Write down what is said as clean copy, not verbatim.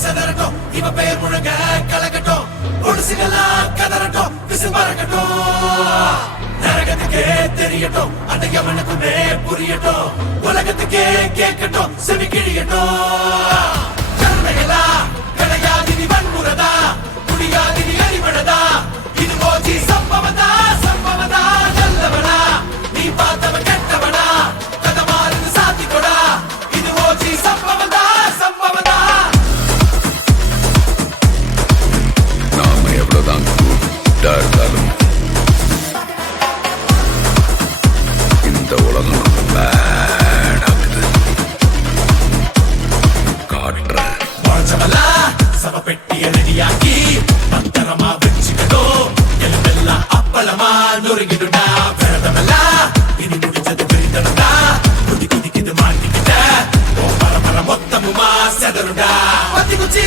செதறட்டும் இவ பெயர் முழங்க கலக்கட்டும் ஒடுசுகளா கதறட்டும் விசில் பறக்கட்டும் நரகத்துக்கே தெரியட்டும் அந்த எவனுக்குமே புரியட்டும் உலகத்துக்கே கேட்கட்டும் செவி கிழியட்டும் கருணைகளா கிடையாது நீ வன்முறதா முடியாது நீ அடிபடதா இது போச்சு சம்பவதா சம்பவதா நல்லவனா நீ பார்த்தவ கெட்டவனா கதை மாறுது சாத்திக்கொடா இது போச்சு சம்பவதா சம்பவதா நாம எவ்வளவுதான் கூட்டா இருந்தாலும் இந்த உலகம் பேடாக்குது. காட்டுறேன் வாழ்ச்சவலா சம பெட்டிய ரெடியாக்கி பத்திரமா வச்சுக்கணும் எலும்பெல்லாம் அப்பளமா நொறுங்கிடுடா விரதமெல்லா இனி முடிச்சது விரிதடா குதி குதிக்குது மாட்டிக்கிட்ட ஓ பரபர மொத்தமுமா செதறுடா பத்தி குச்சி